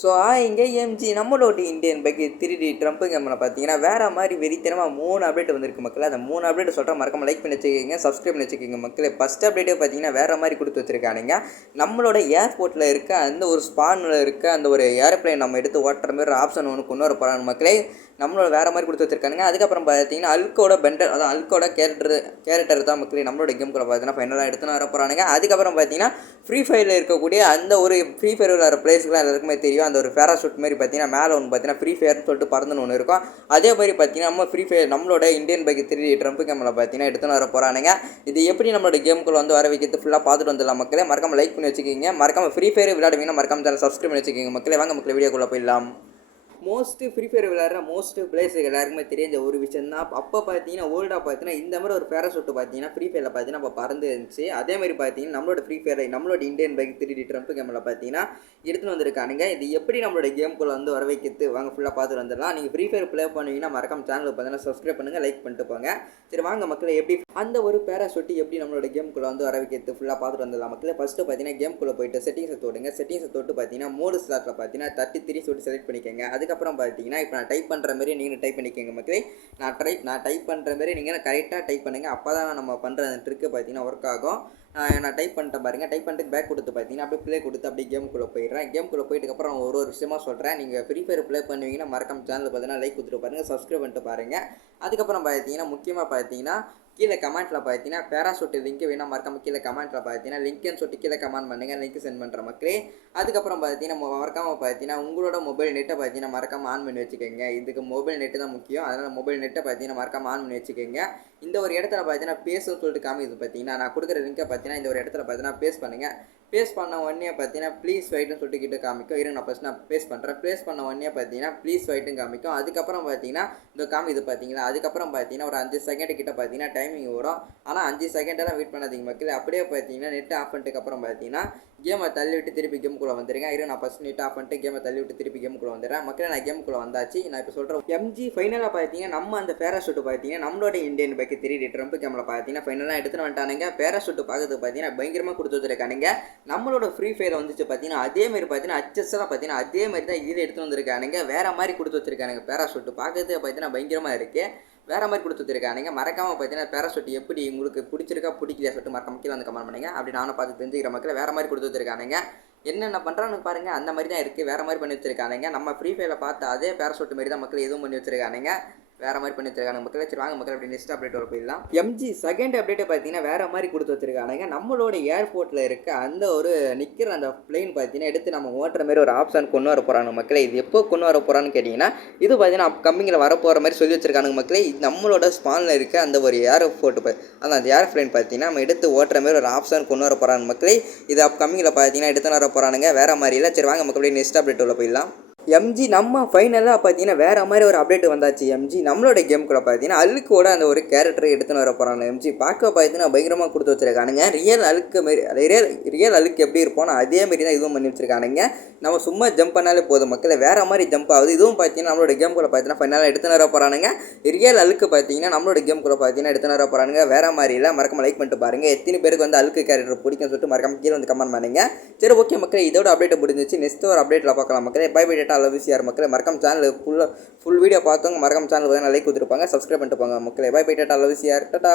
So இங்கே MG நம்மளோட Indian bike 3D Trump கேமில் பார்த்தீங்கன்னா வேறு மாதிரி வெறித்தனமாக 3 அப்டேட் வந்திருக்கு மக்கள். அந்த 3 அப்டேட் சொல்கிறேன், மறக்காம லைக் பண்ணி வச்சுக்கோங்க, சப்ஸ்கிரைப் பண்ணி வச்சுக்கோங்க மக்களே. ஃபஸ்ட் அப்டேட்டே பார்த்தீங்கன்னா வேறு மாதிரி கொடுத்து வச்சுருக்கானுங்க. நம்மளோட ஏர்போர்ட்டில் இருக்க அந்த ஒரு ஸ்பானில் இருக்க அந்த ஒரு ஏரோப்ளைன் நம்ம எடுத்து ஓட்டுற மாதிரி ஆப்ஷன் ஒன்று கொண்டு வர போகிறாங்க மக்களே. நம்மளோட வேறு மாதிரி கொடுத்து வச்சுருக்கானுங்க. அதுக்கப்புறம் பார்த்தீங்கன்னா அல்கோட பெண்டர், அதான் அல்கோட கேரக்டர் தான் மக்களே நம்மளோட கேம் கூட பார்த்தீங்கன்னா ஃபைனலாக எடுத்துன்னு வர போகிறானுங்க. அதுக்கப்புறம் பார்த்தீங்கன்னா ஃப்ரீ ஃபயரில் இருக்கக்கூடிய அந்த ஒரு ஃப்ரீ ஃபயர் விளையாடுற பிளேஸ்க்குலாம் எல்லாருக்குமே தெரியும். அந்த ஒரு பேராஷூட் மாதிரி பார்த்தீங்கன்னா மேலே ஒன்று பார்த்தீங்கன்னா ஃப்ரீ ஃபயர்னு சொல்லிட்டு பறந்துன்னு ஒன்று இருக்கும். அதே மாதிரி பார்த்தீங்கன்னா நம்ம ஃப்ரீ ஃபயர் நம்மளோட இந்தியன் பைக் 3D ட்ரம்ப் கேமில் பார்த்தீங்கன்னா எடுத்துன்னு வர போகிறானுங்க. இது எப்படி நம்மளோட கேமுக்குள்ள வந்து வர வைக்கிறது ஃபுல்லாக பார்த்துட்டு வந்துடலாம் மக்களே. மறக்காம லைக் பண்ணி வச்சுக்கிங்க, மறக்காம ஃப்ரீ ஃபயர் விளையாடுவீங்கன்னா மறக்காம சேனல் சப்ஸ்கிரைப் பண்ணி வச்சுக்கிங்க மக்களே. வாங்க மக்களே வீடியோக்குள்ளே போயிடலாம். ஃப்ரீ ஃபயர் விளையாடுற பிளேஸுக்கு எல்லாருக்குமே தெரிஞ்ச ஒரு விஷயம் தான். அப்போ பார்த்தீங்கன்னா ஓல்டாக பார்த்தீங்கன்னா இந்த மாதிரி ஒரு பேராசூட்டு பார்த்தீங்கன்னா ஃப்ரீ ஃபயரில் பார்த்தீங்கன்னா அப்போ பறந்து இருந்துச்சு. அதே மாதிரி பார்த்தீங்கன்னா நம்மளோட ஃப்ரீ ஃபயர் நம்மளோட இந்தியன் பைக் 3D ட்ரம்ப் கேமில் பார்த்தீங்கன்னா எடுத்துன்னு வந்திருக்கானுங்க. இது எப்படி நம்மளோட கேமுக்குள்ளே வந்து வர வைக்கிறது வாங்க ஃபுல்லாக பார்த்துட்டு வந்துடலாம். நீங்கள் ஃப்ரீ ஃபயர் ப்ளே பண்ணுவீங்கன்னா மறக்காம சேனலுக்கு பார்த்தீங்கன்னா சப்ஸ்கிரைப் பண்ணுங்கள், லைக் பண்ணிட்டு போங்க. சரி வாங்க மக்களை, எப்படி அந்த ஒரு பேராசூட்டு எப்படி நம்மளோட கேமுக்குள்ளே வந்து வர வைக்கிறது ஃபுல்லாக பார்த்துட்டு வந்துடலாம் மக்களே. ஃபஸ்ட்டு பார்த்தீங்கன்னா கேமுக்குள்ளே போய்ட்டு செட்டிங்ஸை தொட்டு பார்த்தீங்கன்னா மோடு ஸ்லாட்டில் பார்த்தீங்கன்னா 33 சொல்லிட்டு செலக்ட் பண்ணிக்கோங்க. அதுக்கப்புறம் பார்த்தீங்கன்னா இப்போ நான் டைப் பண்ணுற மாதிரி நீங்கள் டைப் பண்ணிக்கோங்க மக்களே. நான் டைப் பண்ணுற மாதிரி நீங்கள் கரெக்டாக டைப் பண்ணுங்கள். அப்போ தான் நம்ம பண்ணுற அந்த ட்ரிக்கு பார்த்தீங்கன்னா ஒர்க் ஆகும். நான் டைப் பண்ணிட்டேன் பாருங்கள். டைப் பண்ணிட்டு பேக் கொடுத்து பார்த்தீங்கன்னா அப்படியே ப்ளே கொடுத்து அப்படியே கேமுக்குள்ளே போயிடுறேன். கேமுக்குள்ளே போயிட்டுக்கப்புறம் ஒரு விஷயமா சொல்கிறேன். நீங்கள் ஃப்ரீ ஃபயர் ப்ளே பண்ணுவீங்கன்னா மறக்காம சேனலில் பார்த்தீங்கன்னா லைக் கொடுத்துட்டு பாருங்கள், சப்ஸ்கிரைப் பண்ணிட்டு பாருங்கள். அதுக்கப்புறம் பார்த்தீங்கன்னா முக்கியமாக பார்த்தீங்கன்னா கீழே கமெண்ட்டில் பார்த்தீங்கன்னா பேராசூட் லிங்க் வேணால் மறக்காம கீழே கமெண்ட்டில் பார்த்தீங்கன்னா லிங்க்னு சொல்லிட்டு கீழே கமெண்ட் பண்ணுங்கள், லிங்க் சென்ட் பண்ணுற மக்களே. அதுக்கப்புறம் பார்த்தீங்கன்னா மறக்காமல் பார்த்தீங்கன்னா உங்களோட மொபைல் நெட்டை பார்த்தீங்கன்னா மறக்காமல் ஆன் பண்ணி வச்சுக்கோங்க. இதுக்கு மொபைல் நெட்டு தான் முக்கியம். அதனால் மொபைல் நெட்டை பார்த்தீங்கன்னா மறக்காமல் ஆன் பண்ணி வச்சுக்கோங்க. இந்த ஒரு இடத்துல பார்த்தீங்கன்னா பேசுன்னு சொல்லிட்டு காமிக்குது பார்த்தீங்கன்னா நான் கொடுக்குற லிங்கை பார்த்தீங்கன்னா இந்த ஒரு இடத்துல பார்த்தீங்கன்னா பேஸ் பண்ணுங்கள். பேஸ் பண்ண உடனே பார்த்தீங்கன்னா ப்ளீஸ் வெயிட்னு சொல்லிட்டு கிட்ட காமிக்கும். இருங்க நான் ஃபஸ்ட் பேஸ் பண்ணுறேன். பேஸ் பண்ண உடனே பார்த்தீங்கன்னா ப்ளீஸ் வெயிட்னு காமிக்கும். அதுக்கப்புறம் பார்த்தீங்கன்னா இந்த காமிக்குது பார்த்தீங்களா. அதுக்கப்புறம் பார்த்தீங்கன்னா ஒரு 5 செகண்ட் கிட்ட பார்த்தீங்கன்னா டைமிங் வரும். ஆனால் 5 செகண்டெல்லாம் வெயிட் பண்ணாதீங்க மக்கள். அப்படியே பார்த்தீங்கன்னா நெட் ஆஃப் பண்ணிட்டுக்கு அப்புறம் பார்த்தீங்கன்னா கேமை தள்ளி விட்டு திருப்பி கேமுக்குள்ளே வந்துடுங்க. நான் ஃபஸ்ட் நெட் ஆஃப் பண்ணிட்டு கேமை தள்ளி விட்டு திருப்பி கேமுக்குள்ளே வந்துடுறேன் மக்களே. நான் கேமுக்குள்ளே வந்தாச்சு. நான் இப்போ சொல்கிறேன் எம்ஜி ஃபைனலாக பார்த்தீங்கன்னா நம்ம அந்த பேராஷூட்டு பார்த்தீங்கன்னா நம்மளோட இந்தியன் பைக் 3D ட்ரம்ப் கேமில் பார்த்தீங்கன்னா ஃபைனலாக எடுத்துகிட்டு வந்துட்டானுங்க. பேராஷூட்டு பார்க்கறதுக்கு பார்த்தீங்கன்னா பயங்கரமாக கொடுத்து வச்சுருக்கானுங்க. நம்மளோட ஃப்ரீ ஃபயர் வந்துச்சு பார்த்தீங்கன்னா அதேமாதிரி பார்த்தீங்கன்னா அச்சஸ்லாம் பார்த்தீங்கன்னா அதே மாதிரி தான் இதில் எடுத்துகிட்டு வந்திருக்கானுங்க. வேறு மாதிரி கொடுத்து வச்சுருக்கானுங்க. பேராஷூட்டு பார்க்கறதுக்கு பார்த்தீங்கன்னா பயங்கரமாக இருக்குது. வேறு மாதிரி கொடுத்து வச்சுருக்கானுங்க. மறக்காமல் பார்த்தீங்கன்னா பேராஷூட் எப்படி உங்களுக்கு பிடிச்சிருக்கா பிடிக்கலையா சொல்லிட்டு மறக்காம கீழே வந்து கமெண்ட் பண்ணுங்கள். அப்படி நானும் பார்த்து தெரிஞ்சுக்கிற மக்கள். வேறு மாதிரி கொடுத்து வச்சுருக்கானுங்க. என்னென்ன பண்ணுறான்னு பாருங்கள். அந்த மாதிரி தான் இருக்குது. வேறு மாதிரி பண்ணி வச்சுருக்கானுங்க. நம்ம ஃப்ரீ ஃபயரில் பார்த்து அதே பேராஷூட் மாதிரி தான் மக்கள் எதுவும் பண்ணி வச்சுருக்கானுங்க. வேறு மாதிரி பண்ணி வச்சிருக்காங்க மக்கள். சரி வாங்க மக்கள் அப்படி நெக்ஸ்ட் அப்டேட் வர போயிடலாம். எம்ஜி செகண்ட் அப்டேட்டை பார்த்தீங்கன்னா வேறு மாதிரி கொடுத்து வச்சிருக்கானுங்க. நம்மளோட ஏர்போர்ட்டில் இருக்க அந்த ஒரு நிற்கிற அந்த பிளேன் பார்த்தீங்கன்னா எடுத்து நம்ம ஓட்டுற மாதிரி ஒரு ஆப்ஷன் கொண்டு வர போகிறாங்க மக்களே. இது எப்போ கொண்டு வர போகிறான்னு கேட்டிங்கன்னா இது பார்த்தீங்கன்னா கம்மிங்கில் வர போகிற மாதிரி சொல்லி வச்சிருக்கானுங்க மக்களே. நம்மளோட ஸ்பானில் இருக்க அந்த ஒரு ஏர்போர்ட்டு அந்த ஏர்ப்ளைன் பார்த்தீங்கன்னா நம்ம எடுத்து ஓட்டுற மாதிரி ஒரு ஆப்ஷன் கொண்டு வர போகிறாங்க மக்களே. இது கம்மிங்கில் பார்த்தீங்கன்னா எடுத்துன்னு வர போகிறானுங்க. வேறு மாதிரி இல்லை. சரி வாங்க மக்களே நெக்ஸ்ட் அப்டேட் உள்ள போயிடலாம். எம்ஜி நம்ம ஃபைனலாக பார்த்தீங்கன்னா வேறு மாதிரி ஒரு அப்டேட் வந்தாச்சு. எம்ஜி நம்மளோட கேமுக்குள்ள பார்த்தீங்கன்னா அழுக்கோட அந்த ஒரு கேரக்டரை எடுத்துன்னு வர போகிறாங்க. எம்ஜி பார்க்க பார்த்தீங்கன்னா பயங்கரமாக கொடுத்து வச்சுருக்கானுங்க. ரியல் அழுக்கு எப்படி இருப்போம் அதே மாதிரி தான் இதுவும் பண்ணி வச்சுருக்கானுங்க. நம்ம சும்மா ஜம்ப் பண்ணாலே போதும் மக்களை. வேறு மாதிரி ஜம்ப் ஆகுது. இதுவும் பார்த்தீங்கன்னா நம்மளோட கேமுக்குள்ள பார்த்தீங்கன்னா ஃபைனலாக எடுத்துன்னு வர போகிறானுங்க. ரியல் அழுக்கு பார்த்தீங்கன்னா நம்மளோட கேமுக்குள்ள பார்த்தீங்கன்னா எடுத்துன்னு வர போகிறானுங்க. வேறு மாதிரி இல்லை. மறக்காம லைக் பண்ணிட்டு பாருங்கள். எத்தனை பேருக்கு வந்து அழுக்கு கேரக்டர் பிடிக்கும்னு சொல்லிட்டு மறக்காம கீழே வந்து கமெண்ட் பண்ணுங்க. சரி ஓகே மக்களே, இதோட அப்டேட் முடிஞ்சிச்சு. நெக்ஸ்ட் ஒரு அப்டேட்டில் பார்க்கலாம் மக்களே. Bye bye tata love you மக்களே. மறக்காம சேனல் ஃபுல் வீடியோ பார்த்தவங்க மறக்காம சேனல் லைக் கொடுத்துருப்பாங்க, சப்ஸ்கிரைப் பண்ணிட்டு போங்க மக்களே. Bye bye tata love you Tata.